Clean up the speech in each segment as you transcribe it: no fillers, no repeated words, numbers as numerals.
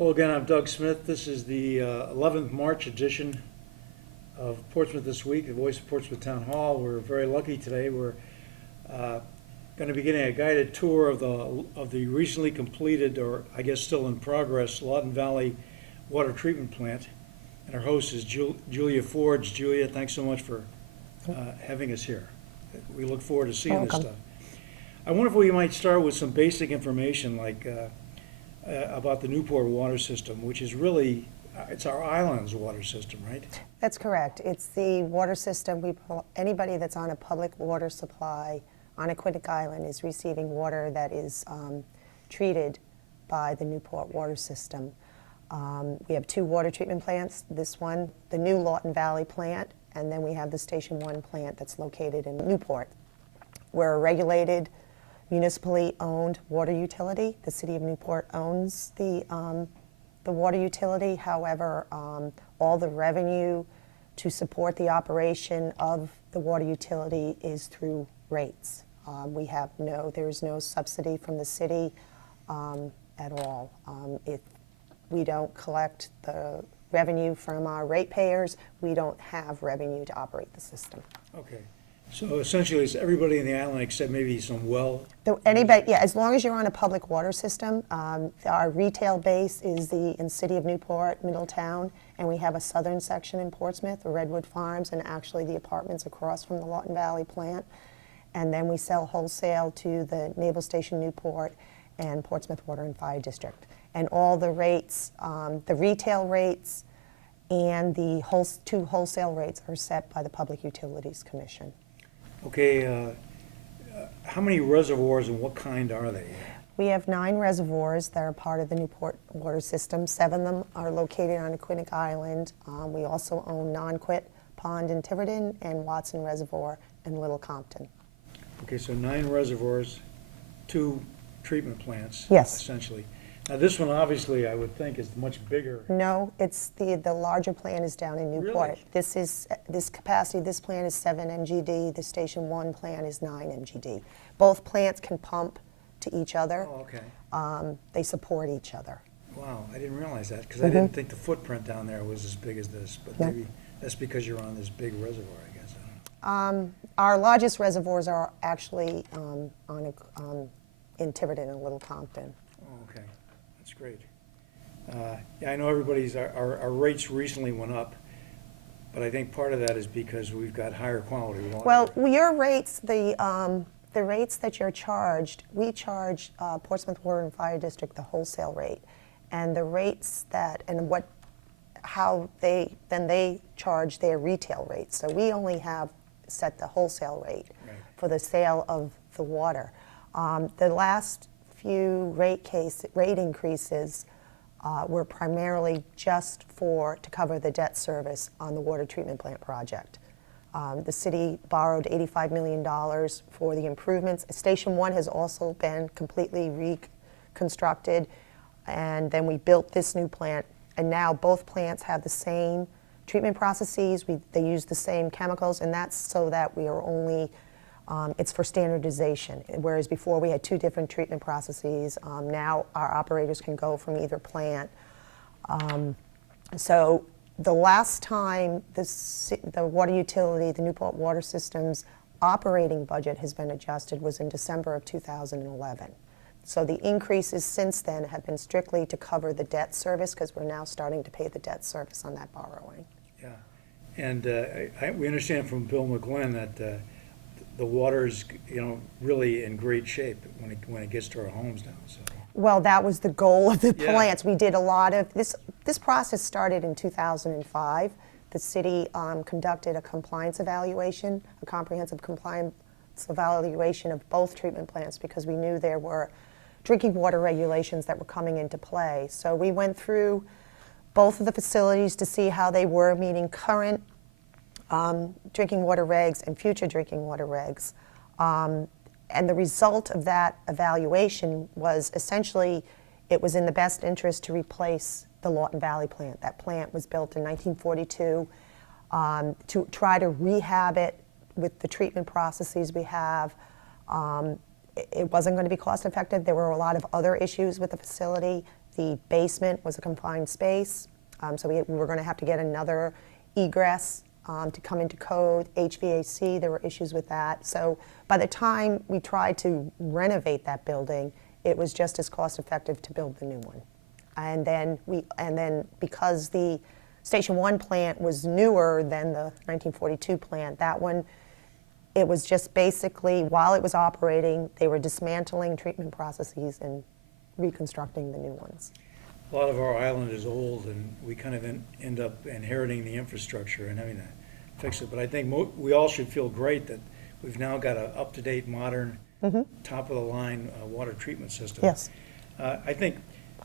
Well, again, I'm Doug Smith. This is the 11th March edition of Portsmouth This Week, the Voice of Portsmouth Town Hall. We're very lucky today. We're going to be getting a guided tour of the recently completed, or I guess still in progress, Lawton Valley Water Treatment Plant. And our host is Julia Forge. Julia, thanks so much for having us here. We look forward to seeing this stuff. I wonder if we might start with some basic information like about the Newport water system, which is really, it's our island's water system, right? That's correct. It's the water system. Anybody that's on a public water supply on Aquatic Island is receiving water that is treated by the Newport water system. We have two water treatment plants. This one, the new Lawton Valley plant, and then we have the Station 1 plant that's located in Newport. We're a regulated, municipally owned water utility. The city of Newport owns the water utility. However, all the revenue to support the operation of the water utility is through rates. There is no subsidy from the city at all. We don't collect the revenue from our ratepayers. We don't have revenue to operate the system. Okay. So essentially, it's everybody in the island except maybe some well. Anybody, yeah, as long as you're on a public water system. Our retail base is in City of Newport, Middletown, and we have a southern section in Portsmouth, the Redwood Farms, and actually the apartments across from the Lawton Valley plant. And then we sell wholesale to the Naval Station Newport and Portsmouth Water and Fire District. And all the rates, the retail rates and the two wholesale rates are set by the Public Utilities Commission. Okay, how many reservoirs and what kind are they? We have 9 reservoirs that are part of the Newport water system. 7 of them are located on Aquatic Island. We also own Nonquit Pond in Tiverton and Watson Reservoir in Little Compton. Okay, so 9 reservoirs, 2 treatment plants. Yes. Essentially. Now this one obviously I would think is much bigger. No, it's the larger plant is down in Newport. Really? This capacity, this plant is 7 MGD, the Station 1 plant is 9 MGD. Both plants can pump to each other. Oh, okay. They support each other. Wow, I didn't realize that because I didn't think the footprint down there was as big as this, but maybe that's because you're on this big reservoir, I guess. I don't know. Our largest reservoirs are actually in Tiverton and Little Compton. Oh, okay. That's great. Yeah, I know our rates recently went up, but I think part of that is because we've got higher quality water. Well, your rates, the rates that you're charged, we charge Portsmouth Water and Fire District the wholesale rate, and the rates how they charge their retail rates. So we only have set the wholesale rate for the sale of the water. The last few rate increases were primarily just to cover the debt service on the water treatment plant project. The city borrowed $85 million for the improvements. Station 1 has also been completely reconstructed, and then we built this new plant, and now both plants have the same treatment processes. They use the same chemicals, and that's so that we are only it's for standardization, whereas before we had 2 different treatment processes. Now our operators can go from either plant. So the last time the water utility, the Newport Water System's operating budget has been adjusted was in December of 2011. So the increases since then have been strictly to cover the debt service because we're now starting to pay the debt service on that borrowing. Yeah, and we understand from Bill McGlynn that the water's really in great shape when it gets to our homes now. So. Well, that was the goal of the plants. We did a lot of this. This process started in 2005. The city conducted a compliance evaluation, a comprehensive compliance evaluation of both treatment plants because we knew there were drinking water regulations that were coming into play. So we went through both of the facilities to see how they were meeting current drinking water regs and future drinking water regs. And the result of that evaluation was essentially it was in the best interest to replace the Lawton Valley plant. That plant was built in 1942 to try to rehab it with the treatment processes we have. It wasn't going to be cost effective. There were a lot of other issues with the facility. The basement was a confined space, so we were going to have to get another egress to come into code. HVAC, there were issues with that. So by the time we tried to renovate that building, it was just as cost effective to build the new one. And then because the Station 1 plant was newer than the 1942 plant, that one, it was just basically, while it was operating, they were dismantling treatment processes and reconstructing the new ones. A lot of our island is old, and we kind of end up inheriting the infrastructure and having to fix it. But I think we all should feel great that we've now got an up-to-date, modern, top-of-the-line water treatment system. Yes. I think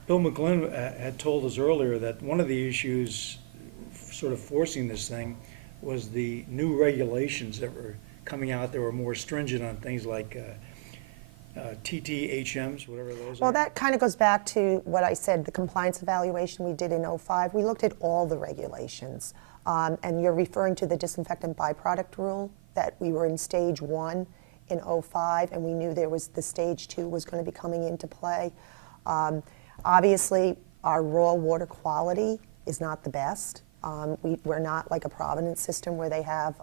Bill McGlynn had told us earlier that one of the issues sort of forcing this thing was the new regulations that were coming out that were more stringent on things like TTHMs, whatever those are. Well, that kind of goes back to what I said, the compliance evaluation we did in '05. We looked at all the regulations. And you're referring to the disinfectant byproduct rule, that we were in stage 1 in '05, and we knew there was the stage 2 was going to be coming into play. Obviously, our raw water quality is not the best. We're not like a Providence system where they have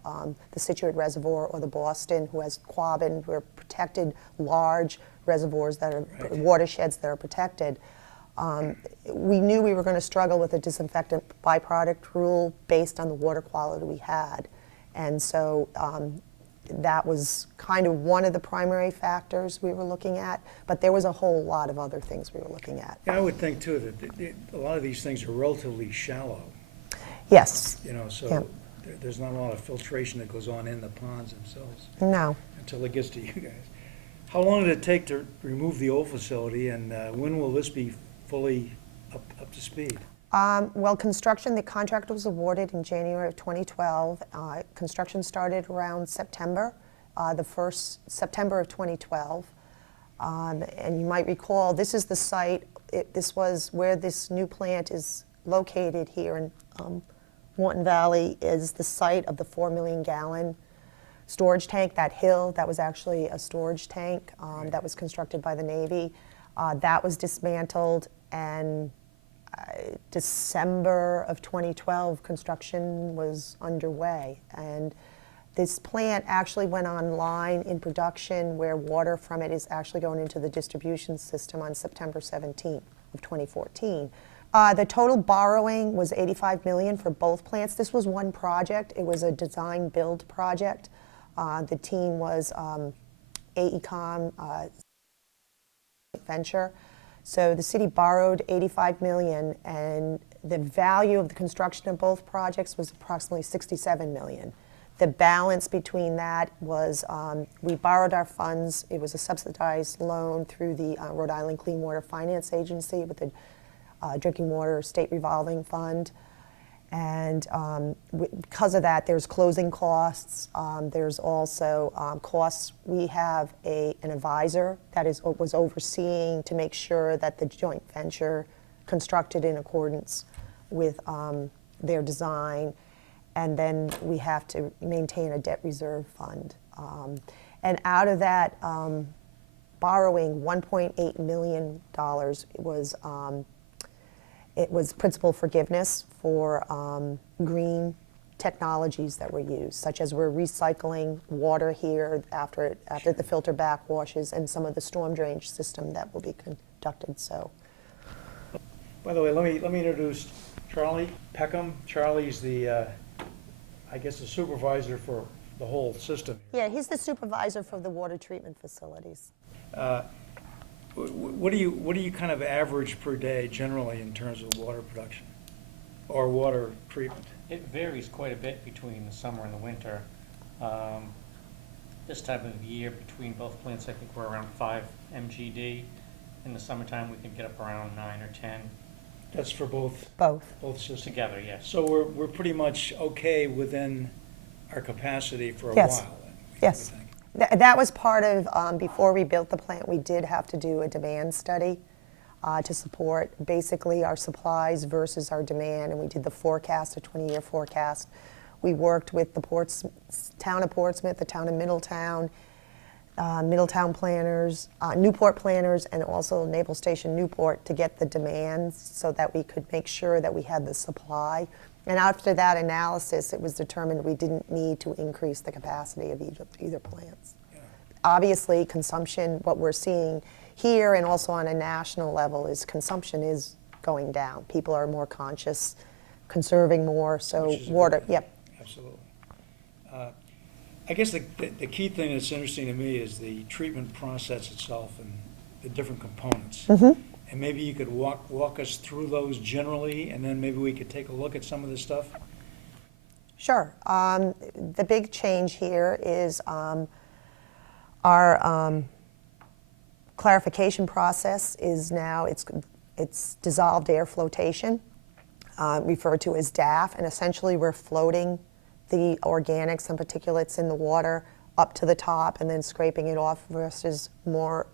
the Situate Reservoir or the Boston, who has Quabbin. We're protected large reservoirs that are watersheds that are protected. We knew we were going to struggle with a disinfectant byproduct rule based on the water quality we had. And so that was kind of one of the primary factors we were looking at, but there was a whole lot of other things we were looking at. Yeah, I would think too that a lot of these things are relatively shallow. Yes. You know, so Yep. there's not a lot of filtration that goes on in the ponds themselves No. until it gets to you guys. How long did it take to remove the old facility, and when will this be fully up to speed? Well, construction, the contract was awarded in January of 2012. Construction started around September, the first September of 2012. And you might recall, this is the site, this was where this new plant is located here in Morton Valley, is the site of the 4 million gallon storage tank. That hill, that was actually a storage tank that was constructed by the Navy. That was dismantled, and December of 2012, construction was underway. And this plant actually went online in production, where water from it is actually going into the distribution system on September 17th of 2014. The total borrowing was $85 million for both plants. This was one project. It was a design-build project. The team was AECOM venture. So the city borrowed $85 million, and the value of the construction of both projects was approximately $67 million. The balance between that was, we borrowed our funds. It was a subsidized loan through the Rhode Island Clean Water Finance Agency with the Drinking Water State Revolving Fund. And because of that, there's closing costs. There's also costs. We have an advisor that was overseeing to make sure that the joint venture constructed in accordance with their design. And then we have to maintain a debt reserve fund. And out of that borrowing, $1.8 million it was principal forgiveness for green technologies that were used, such as we're recycling water here after the filter backwashes, and some of the storm drainage system that will be conducted. So, By the way, let me introduce Charlie Peckham. Charlie's the, I guess, the supervisor for the whole system. yeah, he's the supervisor for the water treatment facilities. What do you kind of average per day generally in terms of water production or water treatment? It varies quite a bit between the summer and the winter. This time of year, between both plants, I think we're around 5 MGD. In the summertime, we can get up around 9 or 10 That's for both Both. systems? together, yes. So we're pretty much okay within our capacity for a Yes. while then? Yes. I think. That was part of, before we built the plant, we did have to do a demand study to support basically our supplies versus our demand, and we did the forecast, a 20-year forecast. We worked with the town of Portsmouth, the town of Middletown, Middletown planners, Newport planners, and also Naval Station Newport to get the demands so that we could make sure that we had the supply. And after that analysis, it was determined we didn't need to increase the capacity of either plants. Obviously, consumption, what we're seeing here and also on a national level is consumption is going down. People are more conscious, conserving more, so Which is a water, good thing. yep. Absolutely. I guess the key thing that's interesting to me is the treatment process itself and the different components. Mhm. And maybe you could walk us through those generally, and then maybe we could take a look at some of this stuff. Sure. The big change here is our clarification process is now, it's dissolved air flotation, referred to as DAF, and essentially we're floating the organics and particulates in the water up to the top and then scraping it off versus more,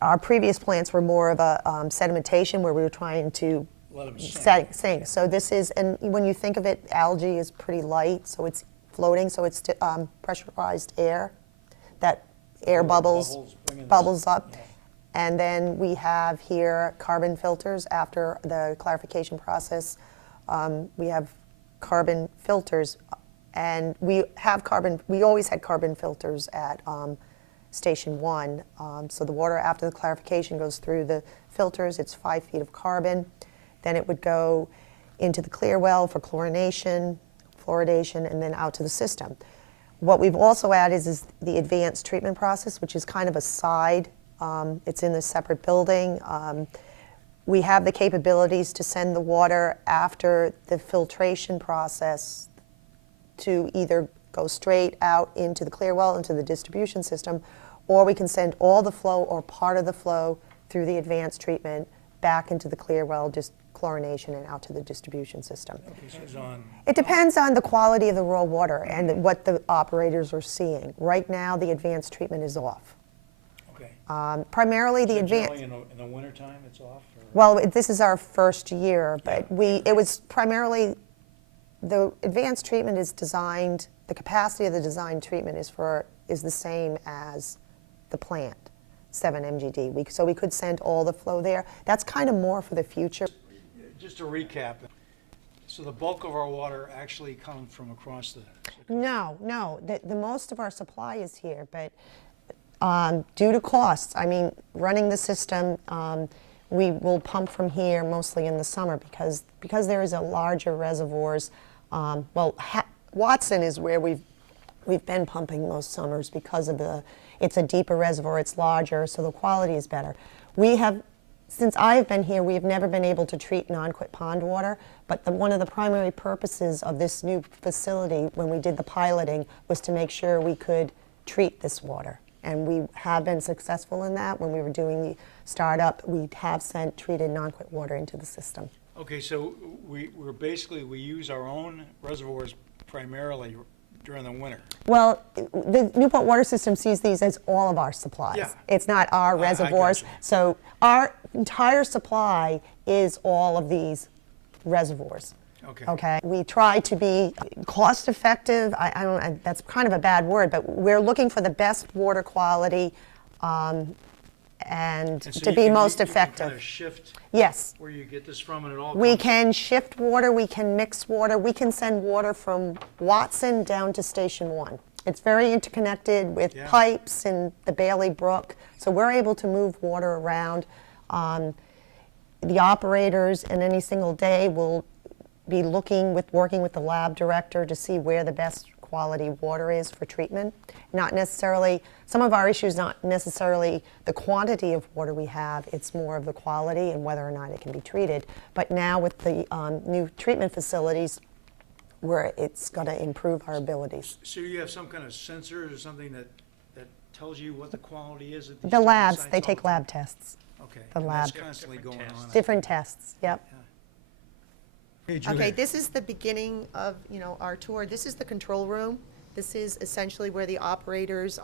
our previous plants were more of a sedimentation where we were trying to Let them sink. So this is, and when you think of it, algae is pretty light, so it's floating, so it's pressurized air, that air bubbles bringing this- up. yeah. And then we have here carbon filters after the clarification process. We have carbon filters, and we always had carbon filters at Station 1. So the water after the clarification goes through the filters, it's 5 feet of carbon. Then it would go into the clear well for chlorination, fluoridation, and then out to the system. What we've also added is the advanced treatment process, which is kind of a side. It's in a separate building. We have the capabilities to send the water after the filtration process to either go straight out into the clear well, into the distribution system, or we can send all the flow or part of the flow through the advanced treatment back into the clear well, just chlorination and out to the distribution system. This is on, It depends on the quality of the raw water and what the operators are seeing. Right now, the advanced treatment is off. okay. Primarily the So advanced. generally in the wintertime, it's off? Or? Well, this is our first year, but Yeah. it was primarily, the advanced treatment is designed, the capacity of the design treatment is the same as the plant, 7 MGD. So we could send all the flow there. That's kind of more for the future. Just to recap, so the bulk of our water actually comes from across the... No, the most of our supply is here, but due to costs, I mean, running the system, we will pump from here mostly in the summer because there is a larger reservoirs. Watson is where we've been pumping most summers because of it's a deeper reservoir, it's larger, so the quality is better. Since I've been here, we have never been able to treat non-quit pond water, but one of the primary purposes of this new facility when we did the piloting was to make sure we could treat this water. And we have been successful in that. When we were doing the startup, we have sent treated non-quit water into the system. Okay, so we use our own reservoirs primarily during the winter. Well, the Newport water system sees these as all of our supplies. Yeah. It's not our I reservoirs. gotcha. So our entire supply is all of these reservoirs. Okay. Okay. We try to be cost effective. That's kind of a bad word, but we're looking for the best water quality and And so to you be can- most you can effective. kind of shift Yes. where you get this from, and it all We comes- can shift water, we can mix water, we can send water from Watson down to Station 1. It's very interconnected with Yeah. pipes and the Bailey Brook, so we're able to move water around. The operators in any single day will be working with the lab director to see where the best quality water is for treatment. Not necessarily, some of our issues not necessarily the quantity of water we have, it's more of the quality and whether or not it can be treated. But now with the new treatment facilities, it's going to improve our abilities. So you have some kind of sensor or something that tells you what the quality is at these The different labs, sites they all take the time? lab tests, Okay. the and that's lab. constantly Different going tests. on. different tests, yep. Hey, Okay, Julie. this is the beginning of, our tour. This is the control room. This is essentially where the operators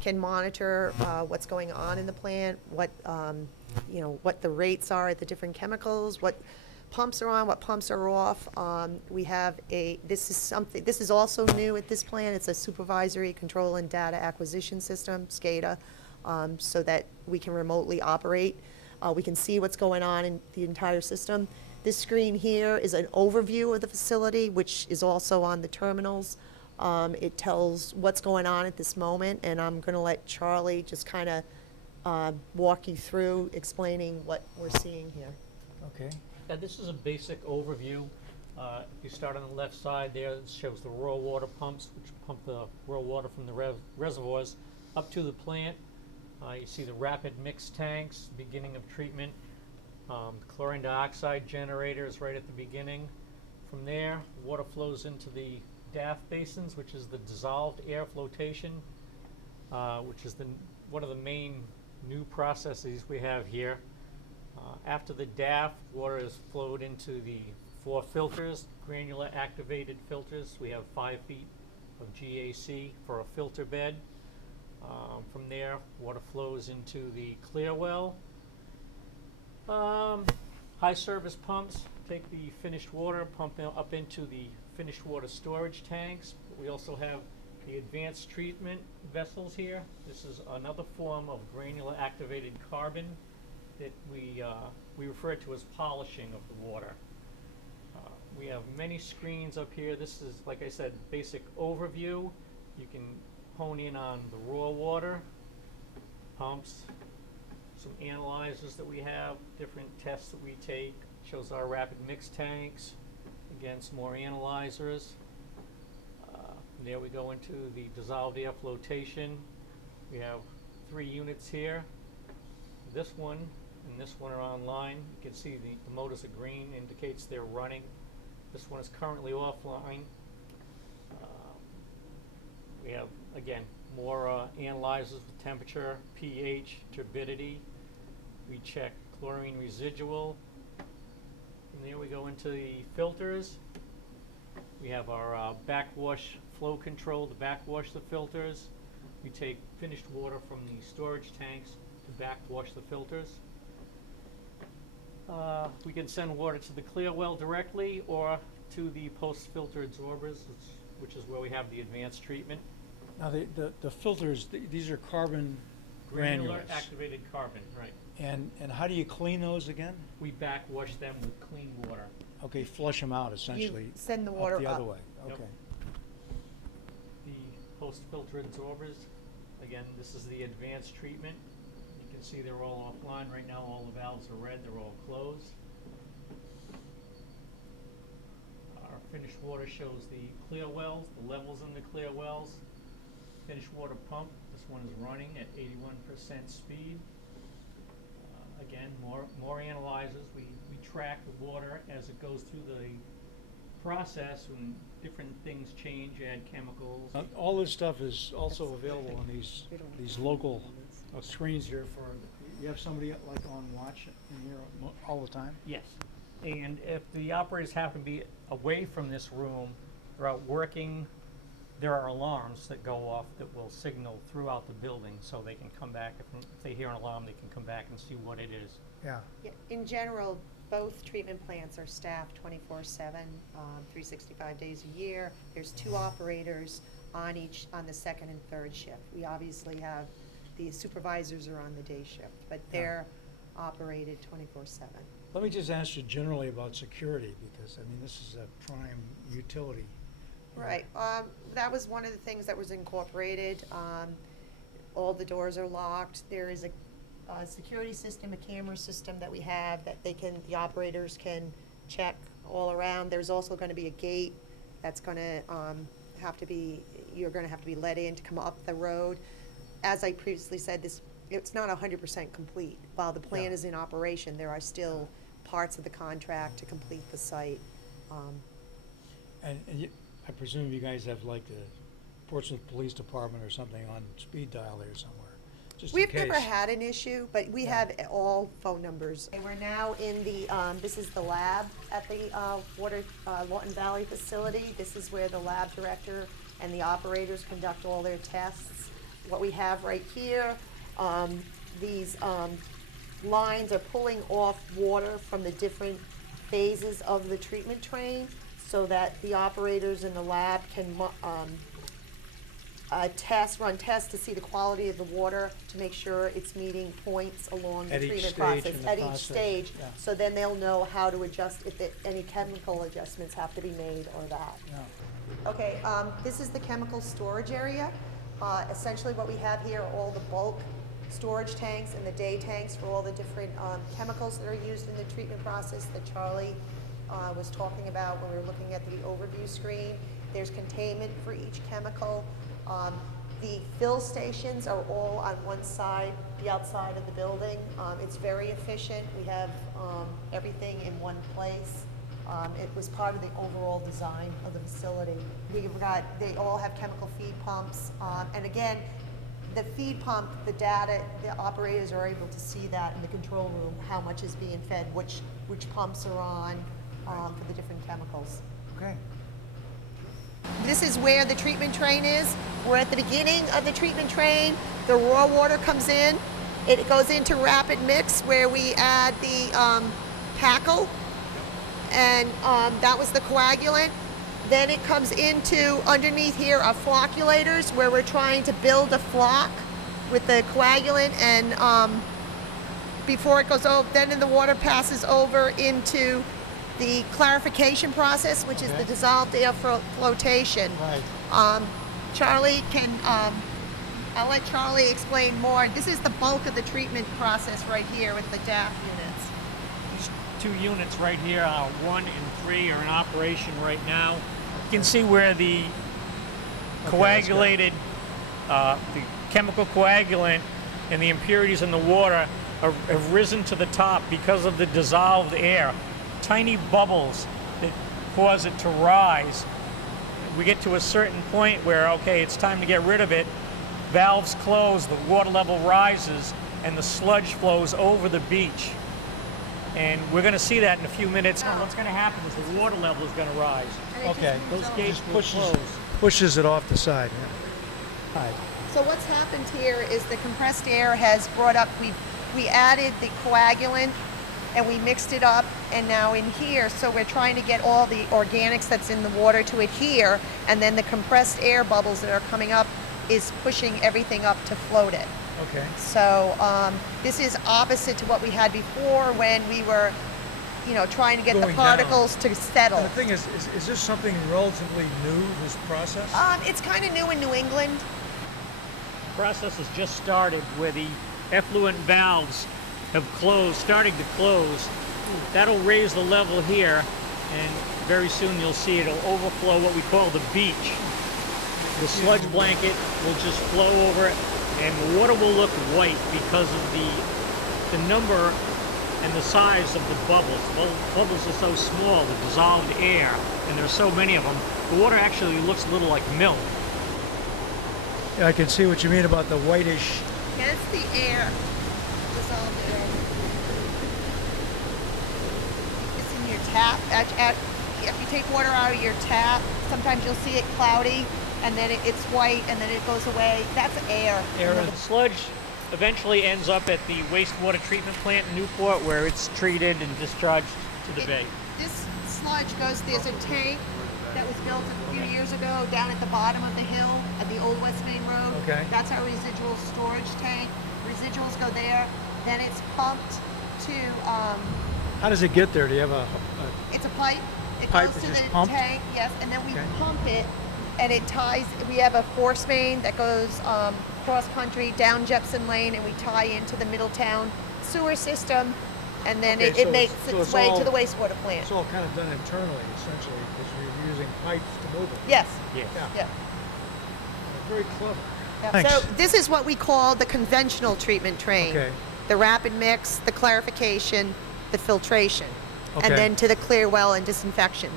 can monitor what's going on in the plant, what the rates are at the different chemicals, what pumps are on, what pumps are off. We have this is also new at this plan. It's a supervisory control and data acquisition system, SCADA, so that we can remotely operate. We can see what's going on in the entire system. This screen here is an overview of the facility, which is also on the terminals. It tells what's going on at this moment, and I'm going to let Charlie just kind of walk you through explaining what we're seeing here. Okay. Yeah, this is a basic overview. If you start on the left side there, it shows the raw water pumps, which pump the raw water from the reservoirs up to the plant. You see the rapid mix tanks, beginning of treatment. Chlorine dioxide generators right at the beginning. From there, water flows into the DAF basins, which is the dissolved air flotation, which is one of the main new processes we have here. After the DAF, water is flowed into the 4 filters, granular activated filters. We have 5 feet of GAC for a filter bed. From there, water flows into the clear well. High service pumps take the finished water, pump it up into the finished water storage tanks. We also have the advanced treatment vessels here. This is another form of granular activated carbon that we refer to as polishing of the water. We have many screens up here. This is, like I said, basic overview. You can hone in on the raw water, pumps, some analyzers that we have, different tests that we take. Shows our rapid mix tanks. Again, some more analyzers. There we go into the dissolved air flotation. We have 3 units here. This one and this one are online. You can see the motors are green, indicates they're running. This one is currently offline. We have, again, more analyzers with temperature, pH, turbidity. We check chlorine residual. And there we go into the filters. We have our backwash flow control to backwash the filters. We take finished water from the storage tanks to backwash the filters. We can send water to the clear well directly or to the post-filter absorbers, which is where we have the advanced treatment. Now, the filters, these are carbon Granular granules. activated carbon, right. And how do you clean those again? We backwash them with clean water. Okay, flush them out essentially. You send the water the up. other way. Yep. Okay. The post-filter absorbers, again, this is the advanced treatment. You can see they're all offline right now. All the valves are red. They're all closed. Our finished water shows the clear wells, the levels in the clear wells. Finished water pump. This one is running at 81% speed. Again, more analyzers. We track the water as it goes through the process. When different things change, add chemicals. All this stuff is also available on these local screens here for, you have somebody like on watch in here all the time? Yes, and if the operators happen to be away from this room, they're out working, there are alarms that go off that will signal throughout the building, so they can come back. If they hear an alarm, they can come back and see what it is. Yeah. Yeah, in general, both treatment plants are staffed 24/7, 365 days a year. There's 2 operators on the second and third shift. We obviously have the supervisors are on the day shift, but they're operated 24/7. Let me just ask you generally about security, because I mean, this is a prime utility. Right, that was one of the things that was incorporated. All the doors are locked. There is a security system, a camera system that we have that the operators can check all around. There's also gonna be a gate that's gonna you're gonna have to be let in to come up the road. As I previously said, it's not 100% complete. While the plan Yeah. is in operation, there are still parts of the contract to complete the site. And I presume you guys have like the Portsmouth Police Department or something on speed dial there somewhere, just in We've case. never had an issue, but we Yeah. have all phone numbers. And we're now in the, this is the lab at the Lawton Valley facility. This is where the lab director and the operators conduct all their tests. What we have right here, these lines are pulling off water from the different phases of the treatment train so that the operators in the lab can run tests to see the quality of the water, to make sure it's meeting points along the At each treatment stage process, in the at each process, stage. yeah. So then they'll know how to adjust, if any chemical adjustments have to be made or that. Yeah. Okay, this is the chemical storage area. Essentially what we have here are all the bulk storage tanks and the day tanks for all the different chemicals that are used in the treatment process that Charlie was talking about when we were looking at the overview screen. There's containment for each chemical. The fill stations are all on one side, the outside of the building. It's very efficient. We have everything in one place. It was part of the overall design of the facility. They all have chemical feed pumps. And again, the feed pump, the data, the operators are able to see that in the control room, how much is being fed, which pumps are on for the different chemicals. Okay. This is where the treatment train is. We're at the beginning of the treatment train. The raw water comes in. It goes into rapid mix where we add the tackle, and that was the coagulant. Then it comes into, underneath here are flocculators where we're trying to build a flock with the coagulant, and before it goes over, then the water passes over into the clarification process, which is the dissolved air flotation. Right. Charlie can, I'll let Charlie explain more. This is the bulk of the treatment process right here with the DAF units. These 2 units right here, 1 and 3, are in operation right now. You can see where the coagulated, the chemical coagulant and the impurities in the water have risen to the top because of the dissolved air. Tiny bubbles that cause it to rise. We get to a certain point where, okay, it's time to get rid of it. Valves close, the water level rises, and the sludge flows over the beach. And we're going to see that in a few minutes. And what's going to happen is the water level is going to rise. Okay. Those gates Just will close. pushes it off the side. Yeah. Right. So what's happened here is the compressed air has brought up, we added the coagulant and we mixed it up, and now in here, so we're trying to get all the organics that's in the water to adhere, and then the compressed air bubbles that are coming up is pushing everything up to float it. Okay. So this is opposite to what we had before when we were, trying to get the Going particles to settle. And the thing is this something relatively new, this process? It's kind of new in New England. The process has just started where the effluent valves have closed, starting to close. That'll raise the level here, and very soon you'll see it'll overflow what we call the beach. The sludge blanket will just flow over it, and the water will look white because of the number and the size of the bubbles. The bubbles are so small, the dissolved air, and there's so many of them. The water actually looks a little like milk. Yeah, I can see what you mean about the whitish. That's the air. Dissolved air. It's in your tap. If you take water out of your tap, sometimes you'll see it cloudy, and then it's white, and then it goes away. That's air. The sludge eventually ends up at the wastewater treatment plant in Newport, where it's treated and discharged to the bay. This sludge there's a tank that was built a few years ago down at the bottom of the hill at the old West Main Road. Okay. That's our residual storage tank. Residuals go there, then it's pumped to, How does it get there? Do you have a it's a pipe. It Pipe goes is to just the pumped? tank, yes, and then we Okay. pump it, and it ties, we have a force main that goes cross country down Jepson Lane, and we tie into the Middletown sewer system, and then Okay, it so makes it's its way all- to the wastewater plant. It's all kind of done internally, essentially, because you're using pipes to move it. Yes, Yes. yeah. Very clever. Yeah. Thanks. So this is what we call the conventional treatment train. Okay. The rapid mix, the clarification, the filtration, Okay. and then to the clear well and disinfection.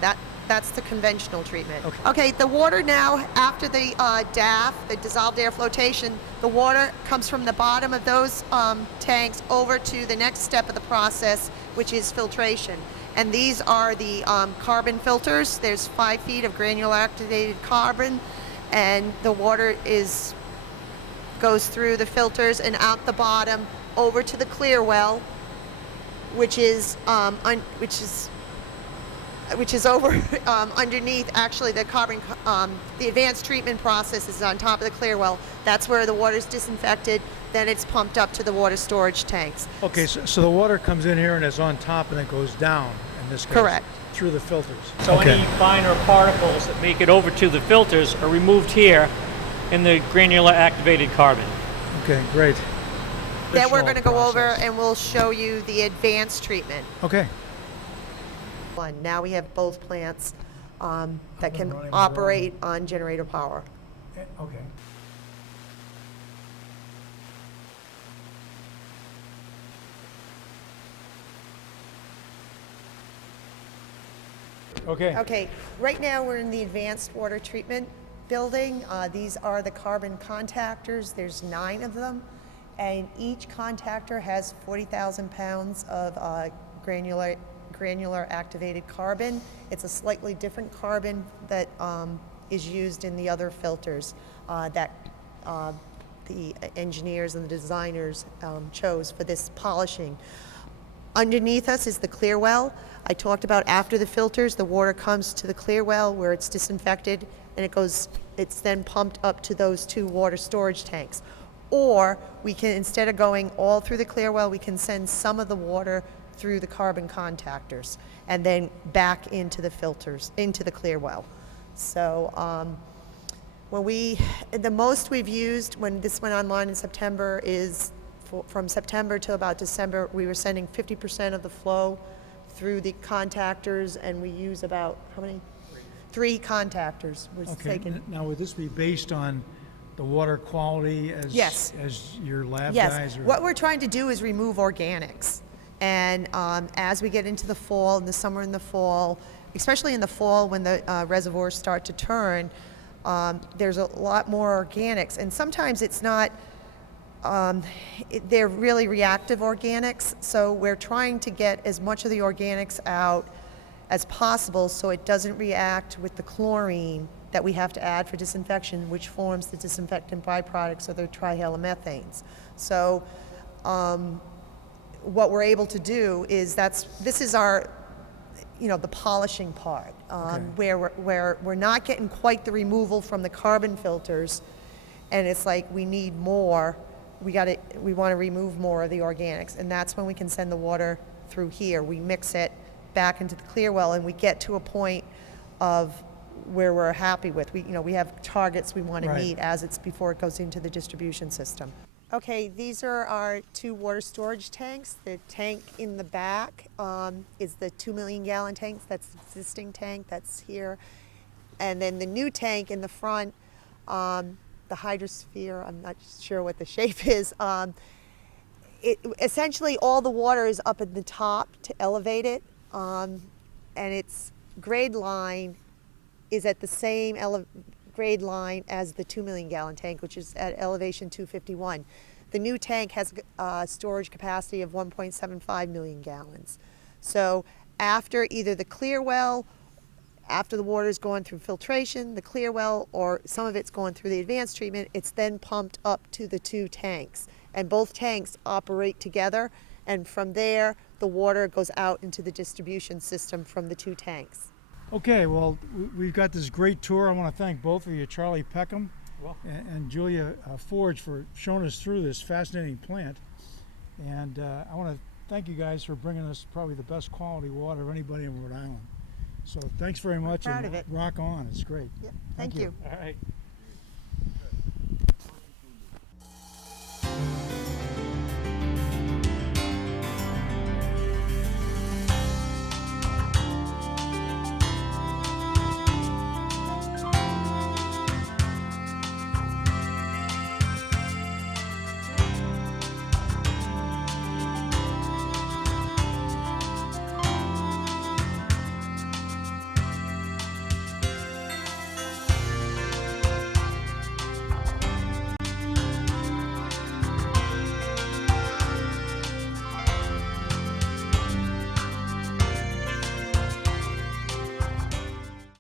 That's the conventional treatment. Okay. Okay, the water now, after the DAF, the dissolved air flotation, the water comes from the bottom of those tanks over to the next step of the process, which is filtration. And these are the carbon filters. There's 5 feet of granular activated carbon, and the water goes through the filters and out the bottom over to the clear well, which is which is over underneath. Actually, the the advanced treatment process is on top of the clear well. That's where the water's disinfected. Then it's pumped up to the water storage tanks. Okay, so the water comes in here and it's on top and it goes down in this case? Correct. Through the filters? So Okay. any finer particles that make it over to the filters are removed here in the granular activated carbon. Okay, great. Then we're going to go over Process. and we'll show you the advanced treatment. Okay. Now we have both plants that can running, operate on generator power. Okay. Okay. Okay, right now we're in the advanced water treatment building. These are the carbon contactors. There's 9 of them, and each contactor has 40,000 pounds of granular activated carbon. It's a slightly different carbon that is used in the other filters that the engineers and the designers chose for this polishing. Underneath us is the clear well. I talked about after the filters, the water comes to the clear well where it's disinfected, and it's then pumped up to those 2 water storage tanks. Or we can, instead of going all through the clear well, we can send some of the water through the carbon contactors and then back into the filters, into the clear well. So the most we've used when this went online in September is from September to about December, we were sending 50% of the flow through the contactors, and we use about, how many? 3 contactors was Okay, taken. now would this be based on the water quality as Yes. as your lab Yes, guys? Or? what we're trying to do is remove organics. And as we get into the fall, in the summer and the fall, especially in the fall when the reservoirs start to turn, there's a lot more organics. And sometimes it's not, they're really reactive organics, so we're trying to get as much of the organics out as possible so it doesn't react with the chlorine that we have to add for disinfection, which forms the disinfectant byproducts of the trihalomethanes. So what we're able to do is this is our, the polishing part, where we're not getting quite the removal from the carbon filters, and it's like we need more. We want to remove more of the organics, and that's when we can send the water through here. We mix it back into the clear well, and we get to a point of where we're happy with. We have targets we want to meet before it goes into the distribution system. Okay, these are our 2 water storage tanks. The tank in the back is the 2 million gallon tank. That's the existing tank that's here, and then the new tank in the front. The hydrosphere, I'm not sure what the shape is. Essentially, all the water is up at the top to elevate it, and its grade line is at the same grade line as the 2 million gallon tank, which is at elevation 251. The new tank has a storage capacity of 1.75 million gallons. So after either the clear well, after the water's gone through filtration, the clear well, or some of it's going through the advanced treatment, it's then pumped up to the 2 tanks. And both tanks operate together, and from there, the water goes out into the distribution system from the 2 tanks. Okay, well, we've got this great tour. I want to thank both of you, Charlie Peckham and Julia Forge, for showing us through this fascinating plant. And I want to thank you guys for bringing us probably the best quality water of anybody in Rhode Island. So thanks very much. Proud and of it. Rock on. It's great. Yeah, thank you. All right.